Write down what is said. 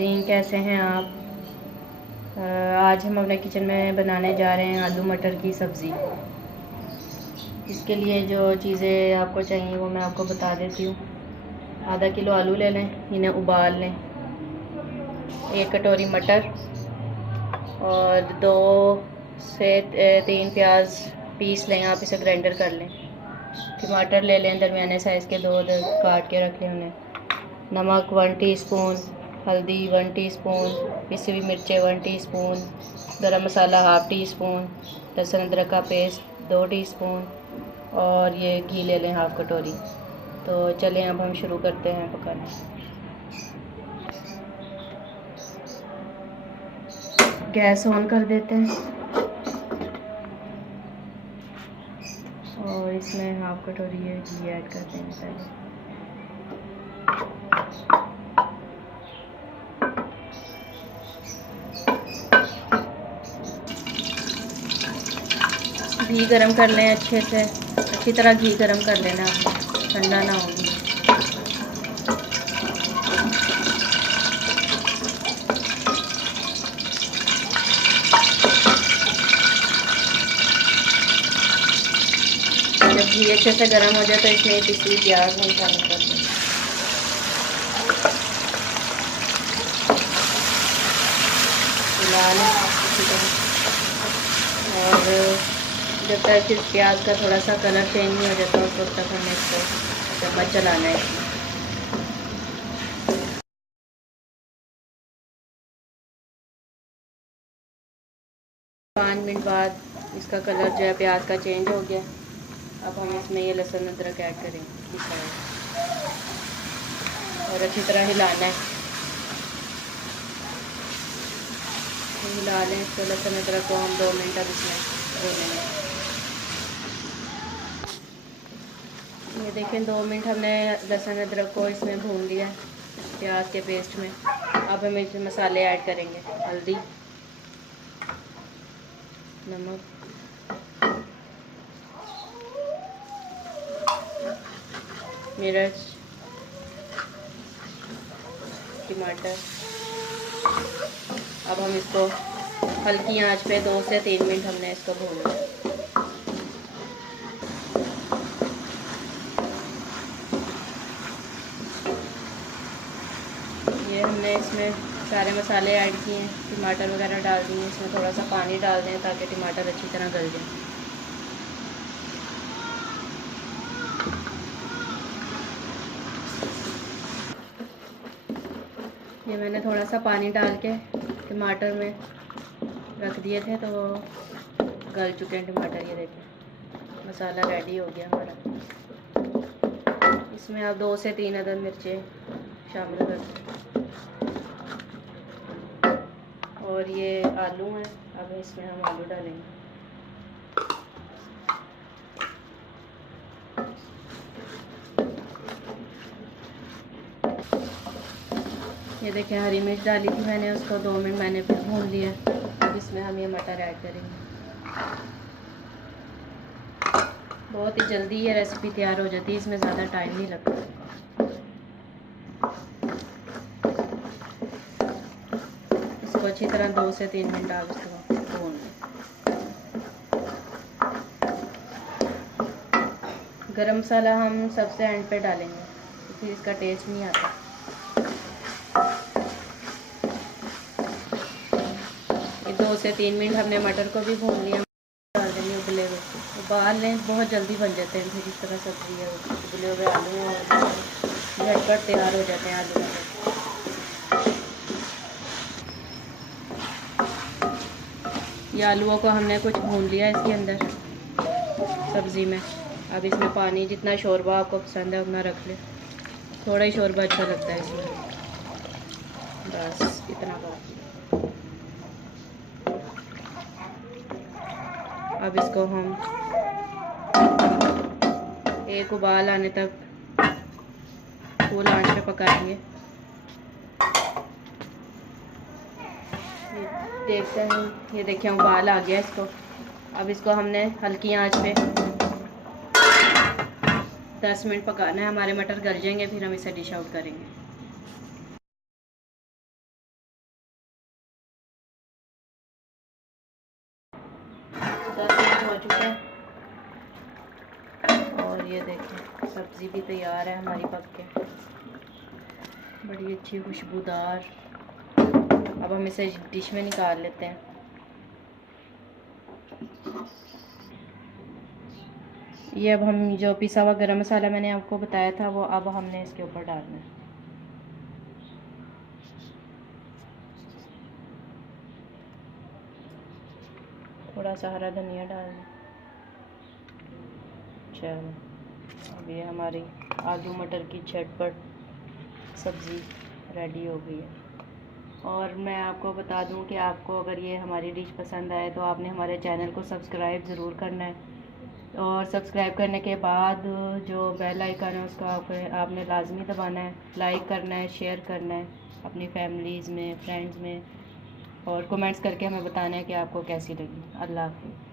कैसे हैं आप? आज हम अपने किचन में बनाने जा रहे हैं आलू मटर की सब्ज़ी। इसके लिए जो चीज़ें आपको चाहिए वो मैं आपको बता देती हूँ। आधा किलो आलू ले लें, इन्हें उबाल लें। 1 कटोरी मटर और 2 से 3 प्याज पीस लें, आप इसे ग्राइंडर कर लें। टमाटर ले लें, दरमियाने साइज़ के 2 काट के रख लें उन्हें। नमक 1 टीस्पून, हल्दी 1 टीस्पून, पिसी हुई मिर्चें 1 टीस्पून, गरम मसाला ½ टीस्पून, लहसुन अदरक का पेस्ट 2 टीस्पून और ये घी ले लें ½ कटोरी। तो चलें अब हम शुरू करते हैं पकाना। गैस ऑन कर देते हैं और इसमें ½ कटोरी ये घी ऐड कर देंगे पहले। घी गरम कर लें अच्छी तरह घी गरम कर लेना, ठंडा ना हो। जब घी अच्छे से गरम हो जाए तो इसमें पिसी हुई प्याज हम शामिल कर दें। मिला लें अच्छी तरह और जब तक इस प्याज का थोड़ा सा कलर चेंज नहीं हो जाता उस वक्त तक हमें इसको चम्मच चलाना है। 5 मिनट बाद इसका कलर जो है प्याज का चेंज हो गया। अब हम इसमें ये लहसुन अदरक ऐड करेंगे और अच्छी तरह हिलाना है। हिला लें इसको, लहसुन अदरक को हम 2 मिनट अब इसमें भूनेंगे। ये देखें 2 मिनट हमने लहसुन अदरक को इसमें भून लिया प्याज के पेस्ट में। अब हम इसमें मसाले ऐड करेंगे। हल्दी, नमक, मिर्च, टमाटर। अब हम इसको हल्की आंच पे 2 से 3 मिनट हमने इसको भूनना है। ये हमने इसमें सारे मसाले ऐड किए हैं, टमाटर वगैरह डाल दिए हैं। इसमें थोड़ा सा पानी डाल दें ताकि टमाटर अच्छी तरह गल जाए। ये मैंने थोड़ा सा पानी डाल के टमाटर में रख दिए थे तो गल चुके हैं टमाटर। ये देखें मसाला रेडी हो गया हमारा। इसमें अब 2 से 3 अदद मिर्चें शामिल कर दें और ये आलू हैं। अब इसमें हम आलू डालेंगे। ये देखें हरी मिर्च डाली थी मैंने, उसको 2 मिनट मैंने फिर भून लिया। अब इसमें हम ये मटर ऐड करेंगे। बहुत ही जल्दी ये रेसिपी तैयार हो जाती है, इसमें ज़्यादा टाइम नहीं लगता। इसको अच्छी तरह 2 से 3 मिनट आप इसको भून लें। गरम मसाला हम सबसे एंड पे डालेंगे, फिर इसका टेस्ट नहीं आता। ये 2 से 3 मिनट हमने मटर को भी भून लिया। डाल देंगे उबले हुए, उबाल लें, बहुत जल्दी बन जाते हैं। फिर इस तरह सब्ज़ी है, उबले हुए आलू और झटपट तैयार हो जाते हैं आलू मटर। ये आलूओं को हमने कुछ भून लिया इसके अंदर सब्ज़ी में। अब इसमें पानी, जितना शोरबा आपको पसंद है उतना रख लें। थोड़ा ही शोरबा अच्छा लगता है इसमें, बस इतना काफ़ी। अब इसको हम एक उबाल आने तक फुल आंच पे पकाएंगे। देखते हैं, ये देखिए उबाल आ गया इसको। अब इसको हमने हल्की आंच पे 10 मिनट पकाना है। हमारे मटर गल जाएंगे, फिर हम इसे डिश आउट करेंगे। चुके हैं। और ये देखें सब्ज़ी भी तैयार है हमारी पक के, बड़ी अच्छी खुशबूदार। अब हम इसे डिश में निकाल लेते हैं। ये अब हम जो पिसा हुआ गरम मसाला मैंने आपको बताया था वो अब हमने इसके ऊपर डालना है। थोड़ा सा हरा धनिया डालना। चलो अब ये हमारी आलू मटर की झटपट सब्ज़ी रेडी हो गई है। और मैं आपको बता दूं कि आपको अगर ये हमारी डिश पसंद आए तो आपने हमारे चैनल को सब्सक्राइब ज़रूर करना है, और सब्सक्राइब करने के बाद जो बेल आइकन है उसका आपने लाजमी दबाना है, लाइक करना है, शेयर करना है अपनी फैमिलीज़ में, फ्रेंड्स में, और कमेंट्स करके हमें बताना है कि आपको कैसी लगी। अल्लाह हाफ़िज़।